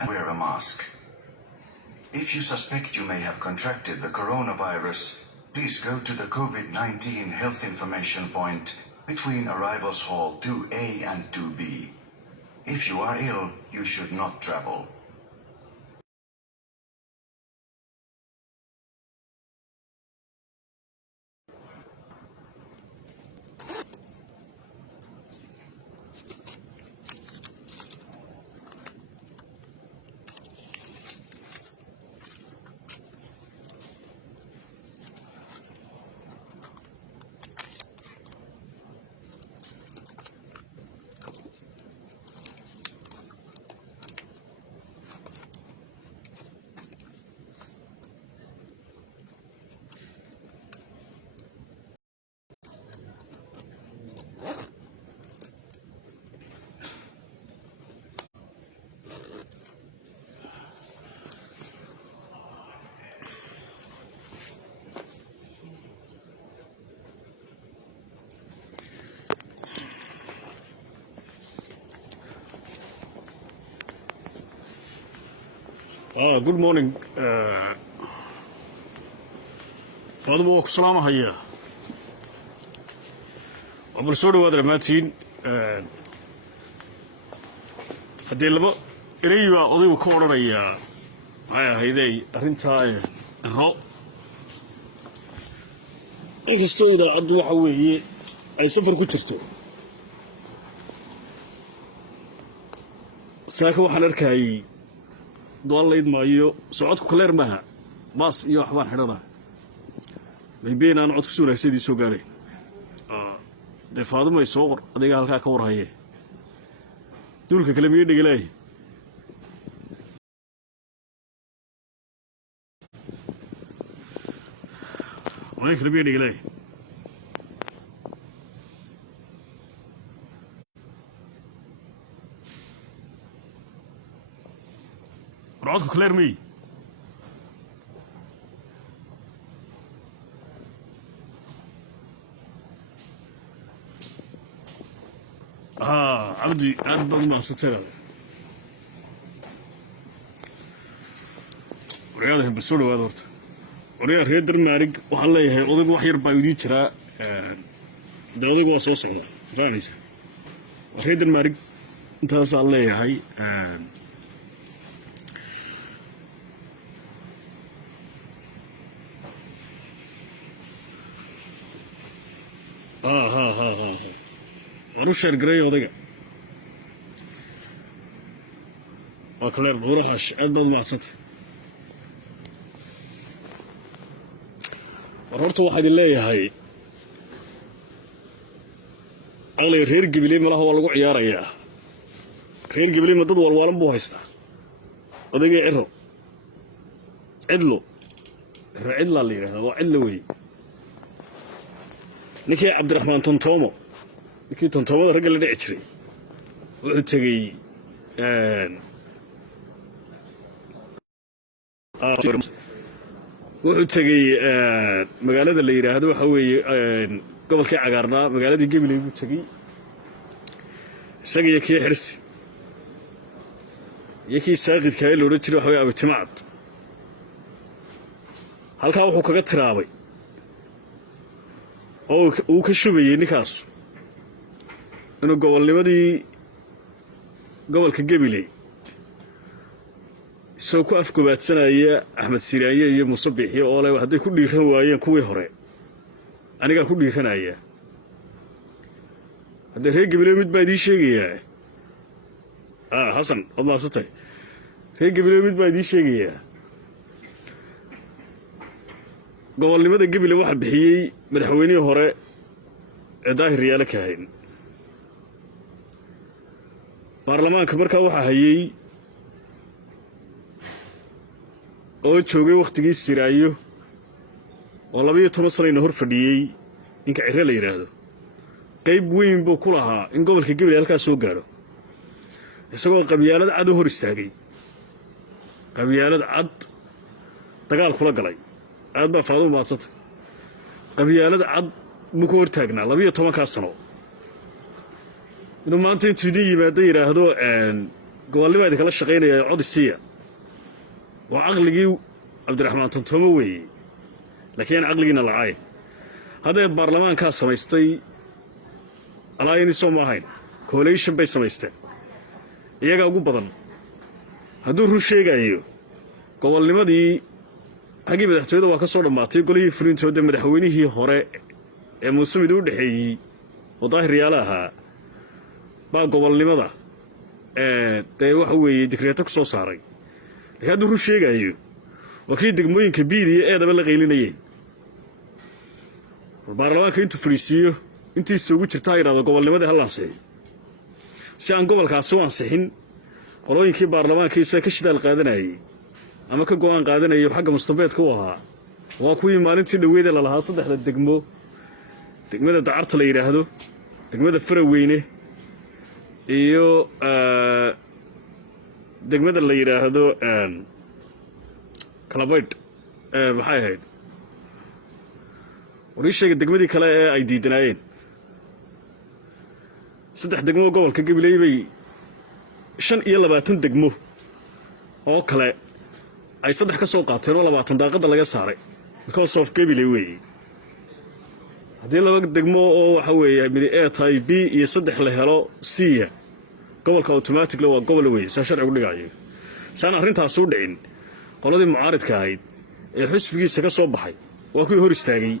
and wear a mask. If you suspect you may have contracted the coronavirus, please go to the COVID-19 health information point between arrivals hall 2A and 2B. If you are ill, you should not travel. Good morning. Waadaba waa ku salaamahaya. Waa bal soo dhawaad dhammaantiin. Haddii laba erey baa odaygu ka odhanaya maxay ahayday arrintaa ro inkastoo idaacaddu waxa weeye ay safar ku jirto. saaka waxaan arkayay doolayd maayo socodku kaleer maaha baas iyo waxbaan xidhanaa maybeen aan cod ku soo wanaagsadii soo gaaray dee Faadimo ay soo qor adiga halkaa ka warhaye duulka kale miyay dhigalaay way kale miyay dhigalaay codku kaleer miyay عبدي أنا ما سترى ورياضهم بسولو هذورت ورياض هيدر مارق وحلا هي أضيق وحير بايودي ترى ده أضيق وصوص هذا فاهميسه هيدر مارق أنت صار لي هاي ها أروح الجري وضيق وكلام بروحش أدب ما صدق رحت واحد اللي هاي أولي غير قبلي ما هو لقوا عيار يا غير قبلي ما ضد والوالم بوهستا وضيق عرو عدلو عدل اللي هو علوي نكي عبد الرحمن تنتومو لكن تنتظر الرجل اللي عشري وتجي وتجي مقالة اللي يراهدوا حوي قبل كي عقارنا مقالة دي قبل وتجي ساقي يكي حرس يكي ساقي كايل ورجل حوي أبو تمعد هل كان وحوكا ترابي أو كشوبي نكاسو inuu gobolnimadii gobolka Gabiley soo ku afgobaadsanaya Axmed Siraaye iyo Muuse Biixi oo leh haday ku dhiiran waayeen kuwii hore aniga ku dhiiranaya haday reer Gabiley mid baa idin sheegaya Xasan oo maasatay reer Gabiley mid baa idin sheegaya gobolnimada Gabiley waxa bixiyay madaxweynihii hore Daahir Riyaale ka hayn baarlamaanka markaa waxa hayay oo joogay waqtigii Siraayo oo 12 sano hor fadhiyay inka cirre la yiraahdo qayb weyn buu ku lahaa in gobolka Gabiley halka soo gaaro isagoo qabyaalad cad hor istaagay qabyaalad cad dagaal kula galay aad baa Faadimo maadsatay qabyaalad cad buu ku hor taagnaa 12 sano inuu maanta intuu yimaado yiraahdo gobolnimada idin kala shaqaynaya codisiya waa caqligii cabdiraxmaan tontoomo weeye laakiin caqligiina lacayn haddee baarlamaankaa samaystay alaayanisoo ma ahayn coalition bay samaysteen iyagaa ugu badan hadduu run sheegayo gobolnimadii xaggii madaxtooyada waa ka soo dhammaatay golihii fulintoodee madaxweynihii hore ee muuse mid u dhexeeyey oo daahir yaala ahaa baa gobolnimada dee waxa weeye digreeto ku soo saaray laakiin hadduu run sheegayo waa kii degmooyinka biid iyo eedaba la qaylinayeen baarlamaanka intuu fadhiisiiyo intiisa ugu jirta ha yidhahdo gobolnimadii hal ansixiyo si aan gobolkaasi u ansixin qolooyinkii baarlamaankiisa ka shidaal qaadanayay ama ka go'aan qaadanayay xagga mustambeedka u ahaa waa kuwii maalintii dhoweeda la lahaa saddexda degmo degmada dacarta la yidhaahdo degmada faraweyne iyo degmada la yidhaahdo kalabaydh maxay ahayd war ii sheega degmadii kale ee ay diidanaayeen saddex degmo oo gobolka gabiley bay 25 degmo oo kale ay saddex ka soo qaateen oo 20 daaqada laga saaray because of gabiley weeye haddii laba degmo oo waxa weeye mid A tahay B iyo saddex la helo C gobolka automatically waa gobol weeye saa sharcigu dhigayo saan arrintaas u dhicin qoladii mucaaridka ahayd ee xisbigiisa ka soo baxay waa kuwii hor istaagay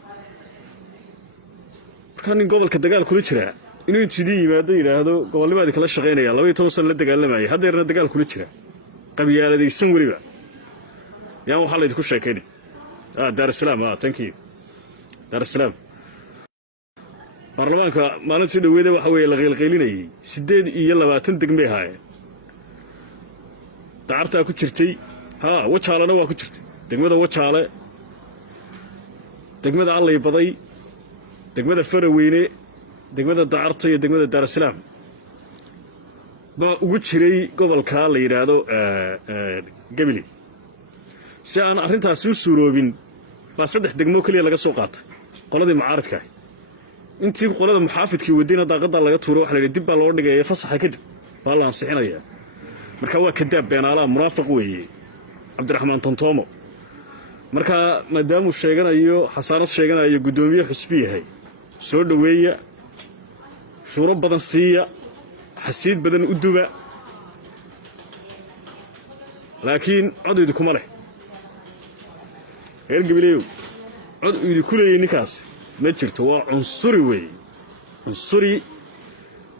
markaa nin gobolka dagaal kula jira inuu intidii yimaado yidhaahdo gobolnimadii kala shaqaynaya 12 sano la dagaalamayay haddeerna dagaal kula jira qabyaaladaysan weliba yaan waxaa laydinku sheekayni daarusalaam thank you daarusalaam baarlamaanka maalintii dhoweeda waxa weeye la qaylqaylinayay 28 degmee haayeen dacartaa ku jirtay wajaalena waa ku jirtay degmada wajaale degmada allay baday degmada faraweyne degmada dacarta iyo degmada daarusalaam baa ugu jiray gobolka la yidhaahdo gabiley si aan arrintaasi u suuroobin baa saddex degmo keliya laga soo qaatay qoladii mucaaridka ahi intii qolada muxaafidkii wadayna daaqadaa laga tuuro waxa la yidhi dib baa loo dhigaya fasaxa kadib baa la ansixinayaa marka waa kadaab beenaalaha munaafiq weeye cabdiraxmaan tontoomo markaa maadaamuu sheeganayo xasaanad sheeganayo guddoomiye xusbi yahay soo dhoweeya shuuro badan siiya xasiid badan u duba laakiin cod idinkuma leh reer gabileeyow cod idinku leeyay ninkaas ma jirto waa cunsuri weeye cunsuri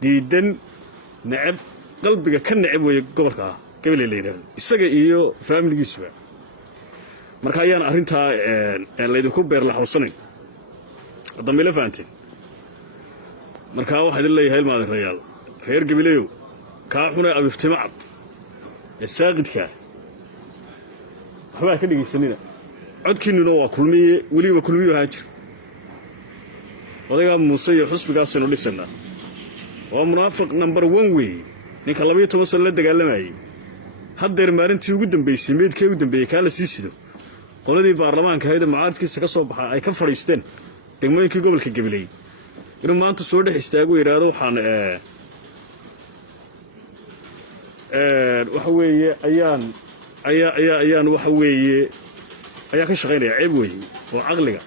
diidan necab qalbiga ka necab weeye gobolka gabiley la yidhaahdo isaga iyo faamiligiisuba marka ayaan arrintaa laydinku beerlaxowsanayn dambeyle fahanteen markaa waxaa idin leeyahay ilmaadin rayaal reer gabileeyow kaa xunee abiftimacad ee saaqidkaa waxbaa ka dhegaysanina codkiinnuna waa kulmiye weliba kulmiyu ahaan jira odaygaa muuse iyo xusbigaasaynu dhisannaa waa munaafiq number 1 weeye ninka 12 sano la dagaalamayay haddeer maalintii ugu dambaysay meedkee ugu dambeeyey kaa la sii sido qoladii baarlamaanka ahayd ee mucaaridkiisa ka soo baxa ay ka fadhiisteen degmooyinkii gobolka gabiley inuu maanta soo dhex istaagu yidhaahdo waxaan waxa weeye ayaan waxa weeye ayaa ka shaqaynaya ceeb weeye oo caqliga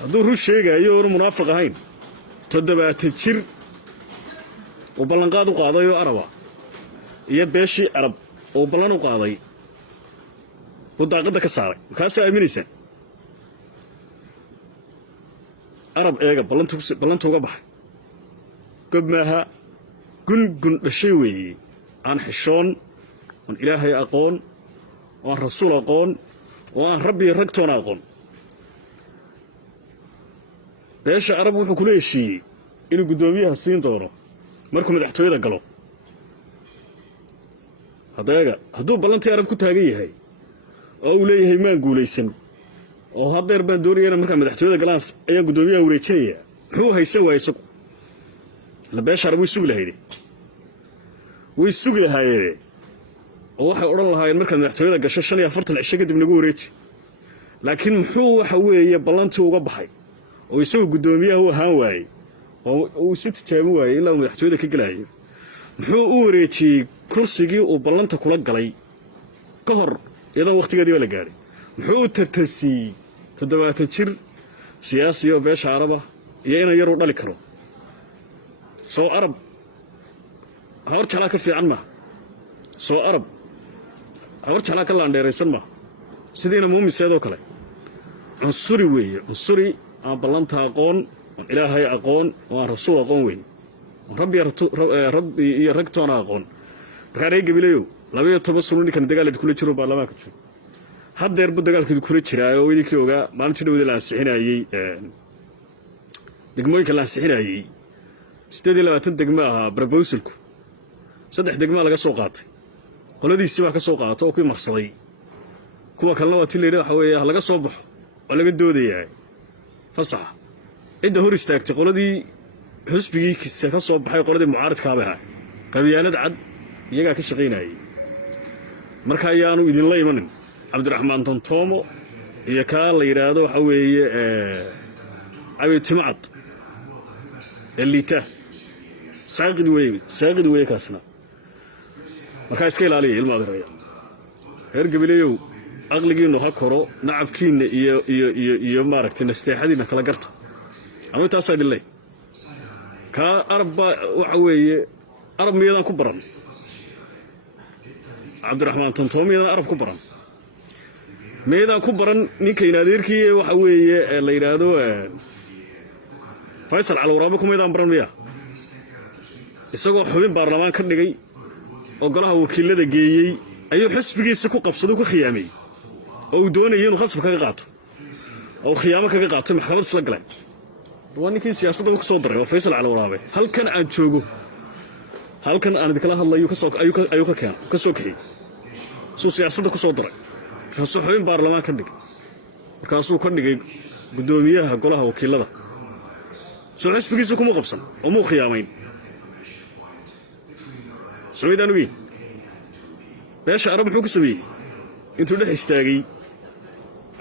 hadduu run sheegayo oonu munaafiq ahayn 70 jir oo ballanqaad u qaaday oo araba iyo beeshii arab oo ballan u qaaday buu daaqadda ka saaray markaasaa aaminaysaan arab eega ballanta uga baxay gob maaha gun dhashay weeye aan xishoon oon ilaahay aqoon oo aan rasuul aqoon oo aan rabbi ragtoona aqoon beesha arab wuxuu kula heshiiyey inuu guddoomiyaha siin doono markuu madaxtooyada galo hadeega hadduu ballantii arab ku taagan yahay oo uu leeyahay maan guulaysan oo haddeer baan doonayana markaa madaxtooyada galaan ayaa guddoomiyaha wareejinaya muxuu haysan waaya isagu la beesha arab way sugi lahaayeen oo waxay odhan lahaayeen markaad madaxtooyada gasho 45 cisho kadib nagu wareeji laakiin muxuu waxa weeye ballantii uga baxay oo isagu guddoomiyaha u ahaan waayey oo uu isu tijaabin waayey ilaa uu madaxtooyada ka gelayo muxuu u wareejiyey kursigii uu ballanta kula galay ka hor iyadoon wakhtigeediiba la gaadhay muxuu u tartansiiyey 70 jir siyaasi oo beesha araba iyo inaan yar u dhali karo soo arab hawr jala ka fiican ma soo arab hawr jala ka laandheeraysan ma sidiina muumiseedoo kale cunsuri weeye cunsuri aan ballanta aqoon ilaahay aqoon waan rasuul aqoon weyn rabbi iyo ragtoona aqoon markaa reer gabileeyow 12 sano ninkan dagaalada kula jiro baarlamaanka jiro haddeer buu dagaalkii kula jiraa oo idinkii ogaa maalintii dhawada la ansixinayay degmooyinka la ansixinayay 28 degmo ahaa proposalku 3 degmo laga soo qaatay qoladiisii baa ka soo qaatay oo ku marsaday kuwa kalena waa tileeyahay waxa weeye laga soo baxo oo laga doodayaa fasax inta hor istaagtay qoladii xisbigii kiisa ka soo baxay qoladii mucaaradka ah qabyaalad cad iyaga ka shaqeynayay marka ayaanu idin la imanin cabdiraxmaan tontoomo iyo ka la yiraahdo waxa weeye abi timcad elita saaqid weeye kaasna marka iska ilaaliya ilmo adeeraya reer gabileeyow aqligiinu ha koro nacabkiina iyo maaragtay nasteexadiina kala garta ama taas ay dilay ka arba waxa weeye arab miyadan ku baran cabdiraxmaan tontoomo miyadan arab ku baran meedan ku baran ninka inaadeerkii waxa weeye la yiraahdo Faysal Al-Waraabe kuma meedan baran miya isagoo xubin baarlamaan ka dhigay oo golaha wakiilada geeyay ayuu xisbigiisa ku qabsaday ku khiyaamay oo uu doonayay inuu khasab kaga qaato oo khiyaamo kaga qaato maxkamad isla galay waa ninkii siyaasadda ku soo daray oo Faysal Al-Waraabe halkan aan joogo halkan aan idin kala hadlayo ayuu ka keenay ka soo kixiyay soo siyaasadda ku soo daray kaasoo xubin baarlamaan ka dhigay markaasuu ka dhigay gudoomiyaha golaha wakiilada soo xisbigiisa kuma qabsan oo muu khiyaamayn سويدان وين باشا أرب حكوا سبيه أنتوا ده استاجي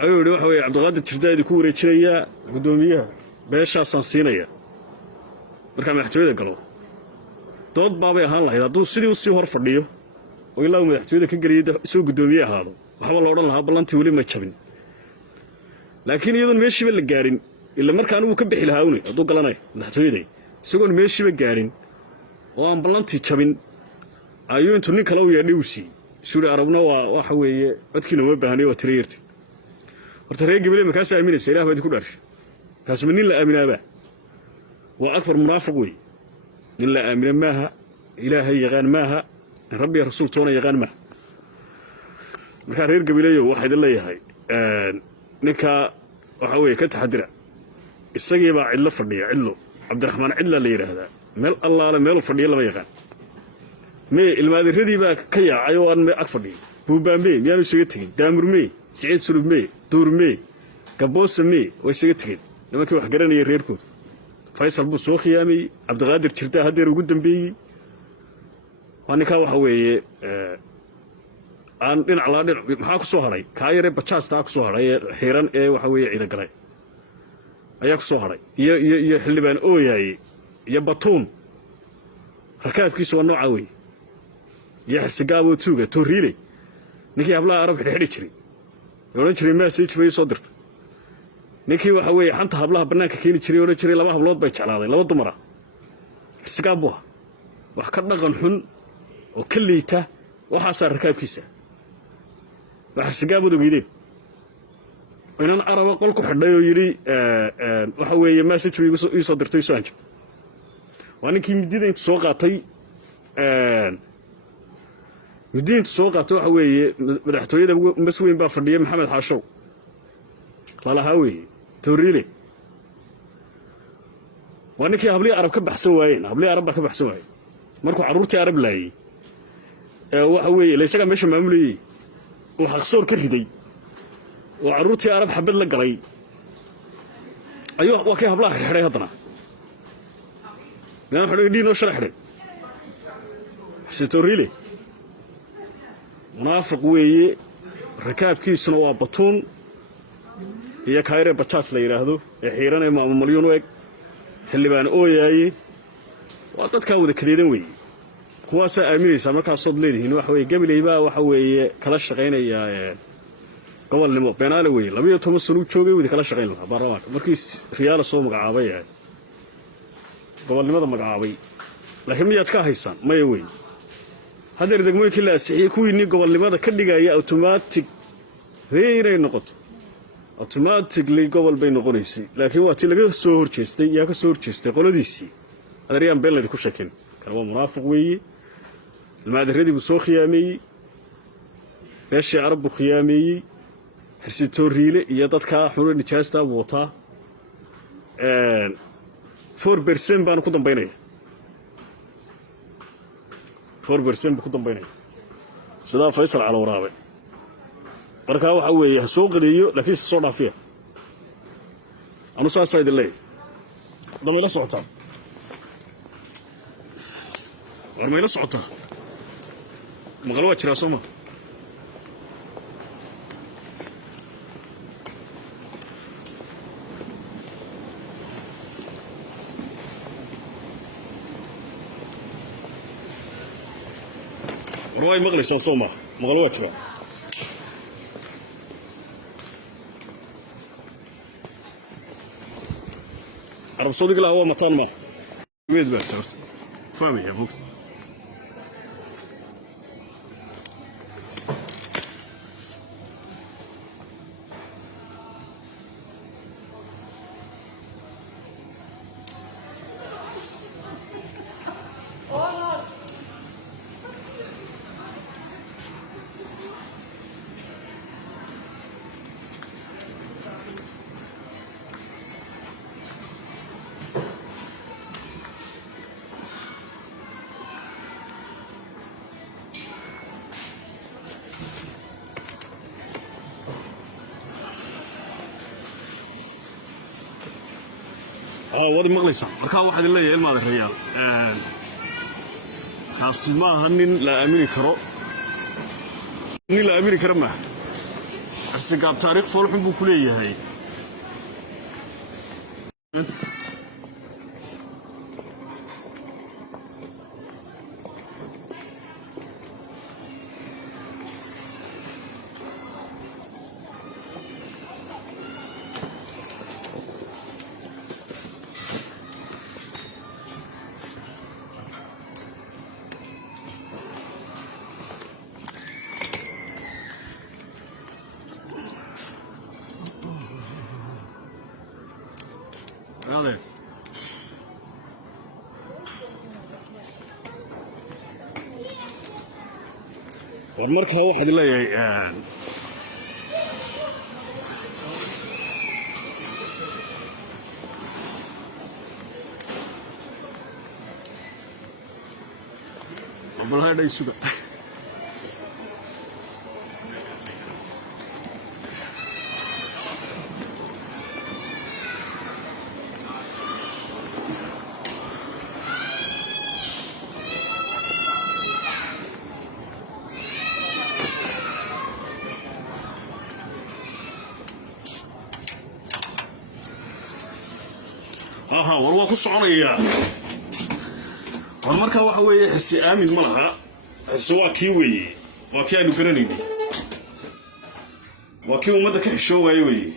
أيوة ده واحد عبد القادر تشداد كورة شرية قدومية باشا صنصينية بركان محتوى ده قالوا ضد بابي هلا إذا دو سيدي وسيهور فرديو ويلا هم محتوى ده كجريدة سو قدومية هذا وحول الله ورنا بلانتي ولي ما تشبين لكن يظن ماشي بالجارين إلا مركان هو كبح الهاوني أدو قلنا محتوى ده سوون ماشي بالجارين وأم بلانتي تشبين ayuu intuu nin kale u yeedhay usi suuri arabna waxa weeye dadkiina waa baahanay waa tireerti horta reer gabiley markaas aaminaysa ilaah baad ku dharshay kaas ma nin la aaminaaba waa akbar munaafiq wey nin la aamina maaha ilaahay yaqaan maaha rabbi rasuul toona yaqaan maaha marka reer gabiley waxa idin leeyahay ninka waxa weeye ka taxadira isagii baa cidlo fadhiya cidlo cabdiraxmaan cidla la yiraahdaa meel allaale meel fadhiya lama yaqaan مي المادريدي بقى كيا عيوان مي أكفردي بوبا مي ميانو سيجتين دامر مي سعيد سلوب مي دور مي كابوس مي ويسيجتين لما كي واحد قراني يريركود فيصل بوسوخ يامي عبد القادر شرتا هدير وقدم بي وأنا كاو حوي أنا على دين محاك صهري كايرة بتشاش تاك صهري حيران إيه وحوي عيدا قراي أياك صهري ي حلبان أو ياي يبطون ركاب كيسوا نوعوي يحسقابو توغا توريلي نكي هبلا عرف حدي جري ولا جري مسج بي صدرت نكي waxa way xanta hablaha banaanka keen jiray oo jiray laba hablood bay jeclaaday laba dumar ah xisqaabo wax ka dhaqan xun oo kaliita waxa saar rakaabkiisa wax xisqaabo dogeydeen inaan araba qol ku xidhay oo yiri waxa weeye message ii soo dirtay soo anjib waana kii midida inta soo qaatay midinta soo qaatay waxa weeye madaxtooyada mas'uulin baa fadhiya maxamed xaashow la haaway tooriile waana kii hablii arab ka baxsan waayeen hablii arab ka baxsan waayeen markuu caruurtii arab laayay waxa weeye laysaga meesha maamulayay oo xaqsoor ka riday oo caruurtii arab xabad la galay ayuu waa kii hablaha xidhay hadana ما حد يدينه شرح له ستوريلي منافق ويه ركاب كيس نوع بطون هي كايرة بتشات لي رهدو حيران ما مليون ويك اللي بان أوياي وقت كاود كذيدن ويه kuwaasaa aaminaysaa markaasood leedihiin waxa weeye gabiley baa waxa weeye kala shaqaynaya gobolnimo beenaale weeye 12 sano uu joogay wada kala shaqayn lahaa baarlamaanka markii riyaal soo magacaabay gobolnimada magacaabay laakiin miyaad ka haysaan maya weeye haddii degmooyinkii la asixiyay kuwii gobolnimada ka dhigaya automatic reeray noqoto automatically gobol bay noqonaysay laakiin waa tii laga soo horjeestay yaa ka soo horjeestay qoladiisii adariyaan been laydinku sheekin kana waa munaafiq weeye المادريدي بسوخيا مي باشي عرب بخيامي حرسيتوريلي يددكا حلول نجاستا بوطا 4% بان كودن بيني 4% بكودن بيني سدا فيصل على ورابه marka waxa weeye soo qadiyo laakiin soo dhaafiya anu soo saydilay dama la socota warmay la socota مغلوة تراسوما رواي مغلي صوصوما مغلوة ترا عرب صديق لا هو مطان ما ويد بقى فاهمي يا بوكس وادي مغليسان marka waxa la leeyahay ilmaada reeyal kaasi ma hanin la aamini karo ni la aamini karo ma asiga taariikh foolxun buu ku leeyahay هذا ومركها واحد لا والله هذا يسوق aha war waa ku soconaya war marka waxa weeye xisi aamin ma laha xisi waa kii weeye waa kii aanu garanaynay waa kii ummadda ka xishoowaye weeye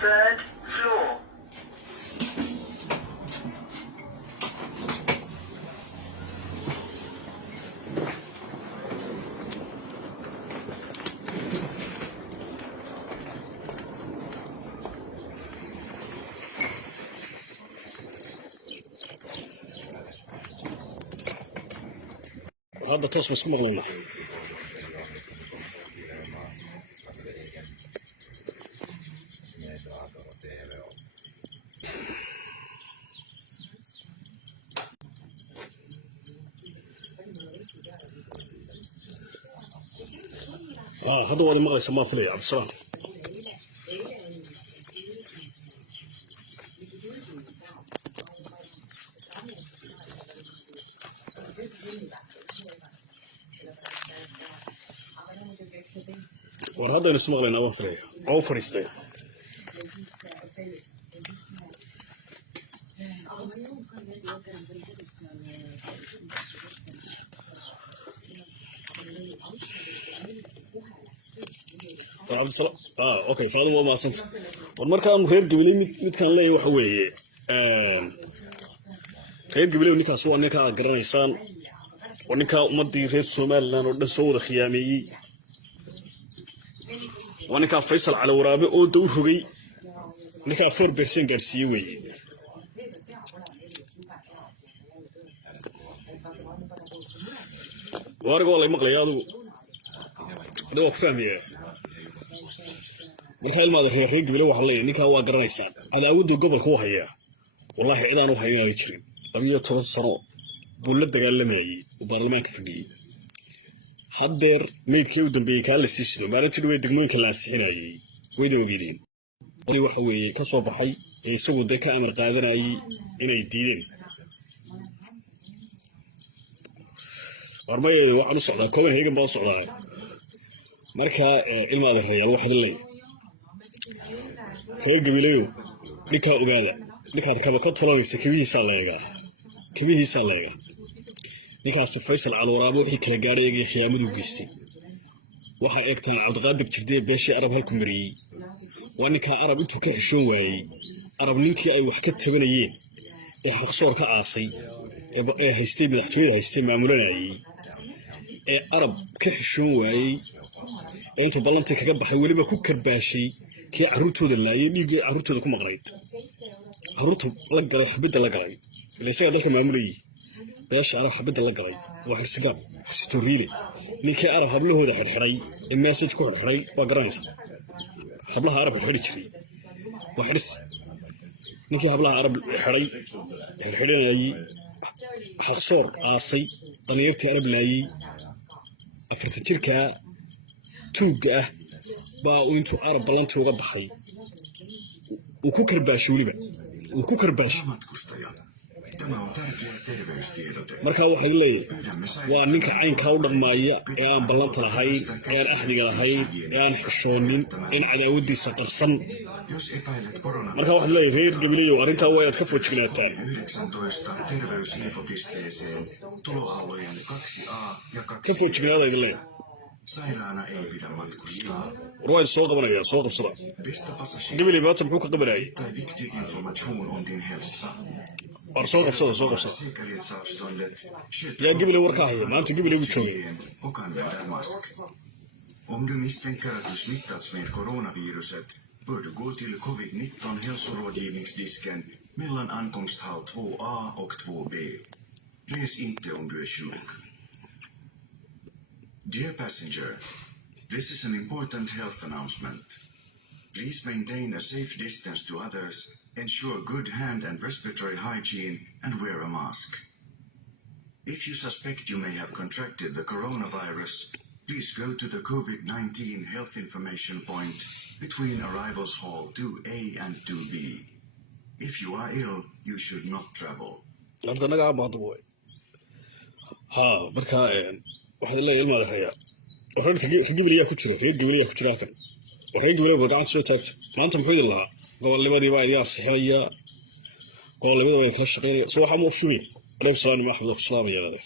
third floor هذا توصل مسكو مغلنا هذا هو المغلي سماه فيلي عبد السلام وهذا نسمع لنا وفري أو فريستي عبد السلام اوكي فاضي ما سنت ومركان reer gabilay midkan leeyahay waxa weeye reer gabilay ninkaas waa ninka garanaysaan oo ninka ummadii reer Soomaaliland oo dhan soo wada khiyaameeyay waa ninka Faysal Cali Waraabe oo dowr rogay ninka 4% gaarsiiyay weeye wargo la maqlayaadu adoo ku fahmaya marka ilmaada reer gabilay waxa leeyahay ninka waa garanaysaan cadaawada gobolka uu hayaa wallahi cidaan u haynayo jirin 12 sano buu la dagaalamayay oo baarlamaanka fadhiyay haddeer meedkii u dambeeyay ka la siisiyo maalintii way degmooyinka la ansixinayay way doogideen oo waxa weeye ka soo baxay ee isagu dadka amar qaadanayay inay diideen armay waxaan u socdaa Copenhagen baa socdaa marka ilmaada reeyal waxa leeyahay reer gabilay ninka ogaada ninka kaba ka talanaysa kibihiisa leega ninkaas Faysal Cali Waraabe wixii kala gaaray ee khiyaamadu geystay waxa eegtaan Cabdiqaadir Jirde beeshii Arab halku mariyay waa ninka Arab intuu ka xishoon waayay Arab ninkii ay wax ka tabanayeen ee xaqsoor ka aasay ee haystay madaxtooyada haystay maamulanayay ee Arab ka xishoon waayay intuu ballantii kaga baxay waliba ku karbaashay kii caruurtooda laayay dhiigay caruurtooda ku maqnayd caruurta la galay xabada la galay ilaasay dalka maamulayay beesha Arab xabada la galay waa xirsigaab historiile ninkii Arab hablahooda xirxiray ee message ku xirxiray waa garanaysa hablaha Arab xirxiri jiray waa xirs ninkii hablaha Arab xirxiray xaqsoor aasay dhalinyartii Arab laayay afarta jirka tuuga baa intuu Arab ballantii uga baxay uu ku karbaashay waliba uu ku karbaashay marka waxa leeyahay waa ninka caynka u dhaqmaaya ee aan ballanta lahayn ee aan ahdiga lahayn ee aan xishoonin in cadaawadiisa qarsan marka waxa leeyahay reer gabilay arinta waa aad ka foojinaataan 19 terveysinfopisteeseen tuloalueen 2A ja 2B. ka foojinaada leeyahay Sairaana ei pidä matkustaa. ruwaay soo qabanaya soo qabsada Bästa passager gabilay baad muxuu ka qabanayay tai viktig information om din hälsa. war soo qabsada Säkerhetsavståndet. yaa gabilay warka haya maanta gabilay u joogay Och använder mask. Om du misstänker att du smittats med coronaviruset bör du gå till covid-19 hälsorådgivningsdisken mellan ankomsthall 2A och 2B. Res inte om du är sjuk. Dear passenger, this is an important health announcement. Please maintain a safe distance to others, ensure good hand and respiratory hygiene, and wear a mask. If you suspect you may have contracted the coronavirus, please go to the COVID-19 health information point between arrivals hall 2A and 2B. If you are ill, you should not travel. horta naga amaado way ha marka waxa leeyahay ilmaada reeya horta gabilay ku jira reer gabilay ku jira kan waxa gabilay gacan soo taagta maanta muxuu ilaha gobolnimadi baa iyaa sixaya gobolnimada way kala shaqeynayaan soo waxa muuqshay alayhi salaam Ahmed oo salaam yeelay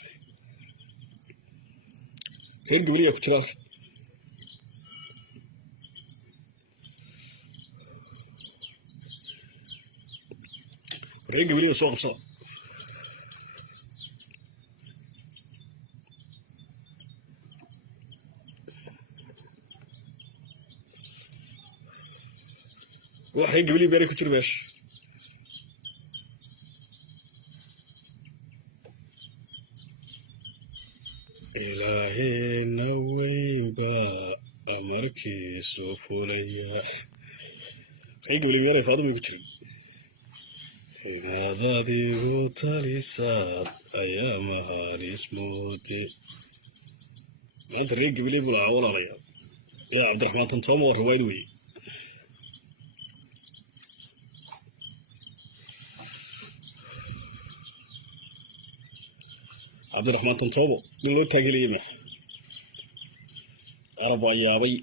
reer gabilay ku jira reer gabilay soo qabsada waxay gabilay beeray ku jira meesh ilaahayna weynba amarkiisu fulaya waxay gabilay beeray faadimo ku jiray inaadadigu talisaad ayaa mahalis moodi maanta reer gabilay buu lahaa walaalaya yaa cabdiraxmaan tantoomo waa riwaayad weeye cabdiraxmaan tantoobo nin loo taageerayay maaha arab waa yaabay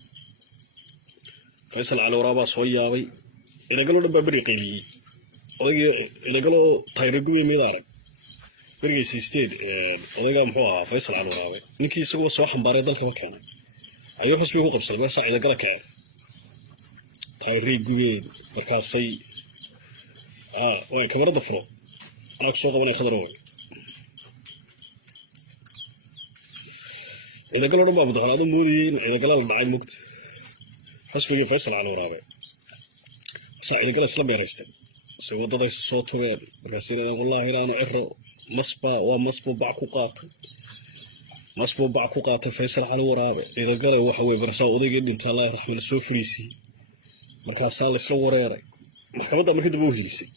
Faysal Cali Waraabe soo yaabay ilagalo dhan baa bari qayliyay odayga ilagalo tayreeguye mid arag bariga sisteed odayga muxuu ahaa Faysal Cali Waraabe ninkii isagoo soo xambaaray dalka ka keenay ayuu xusbi ku qabsay meesha ciidagala keenay taageeray gubeen markaasay way kamarada furo anaa soo qabanay khadar way ciidagalo dhan baa mudaharaado moodayay in ciidagala la dhacay mugta xisbigii faysal cali waraabe saa ciidagala isla meeraystay se waddaday soo tureen markaas yidhahdeen wallaahi inaanu ciro masbuu bac ku qaatay faysal cali waraabe ciidagale waxa weye markaasaa odaygii dhinta allah raxmala soo fariisiyey markaasaa la isla wareeray maxkamadda markii dambe u hiisay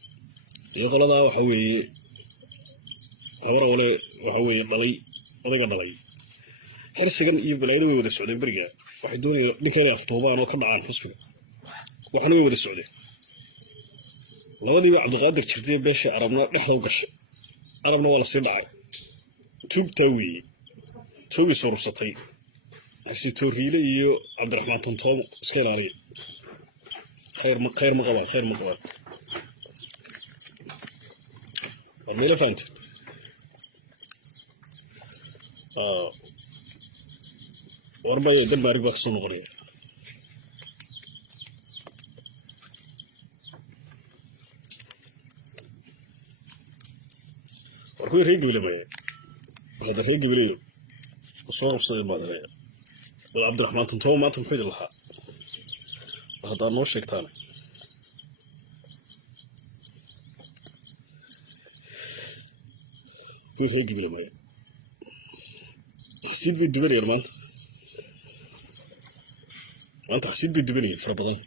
iyo qoladaa waxa weeye habar ole waxa weeye dhalay odayga dhalay xirsigan iyo balaayada way wada socdeen beriga waxay doonayaan ninka inay aftoobaan oo ka dhacaan xisbiga waxna way wada socdeen labadiiba cabdiqaadir jirtay beesha arabna dhexda u gashay arabna waa lasii dhacay tuubtaa weeye tuubii surursatay harsi tooriile iyo cabdiraxmaan tantoomo iska ilaaliya khayr ma qabaan war meela fahanteen warbada dalbaarig baa kasoo noqonaya war kuwii reer gabile maya hada reer gabileyo soo qabsaday maadanaya bal cabdiraxmaan tantoomo maanta muxuu idin lahaa war haddaad noo sheegtaane kuwii reer gabile maya xasiid bay dubanayaan maanta xasiid bay dubanayeen fara badan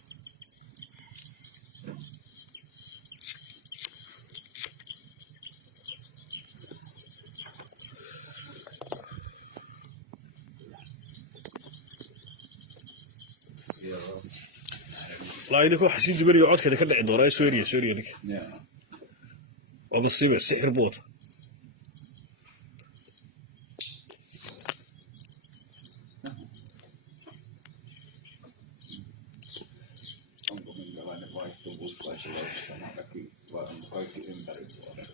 والله إذا كو حسين جبري يقعد كذا كذا عند وراي سوريا لك وبصيبه سحر بوت onko minkälainen vaihtuvuus vai sillä on sama väki vai onko kaikki ympäri vuoden?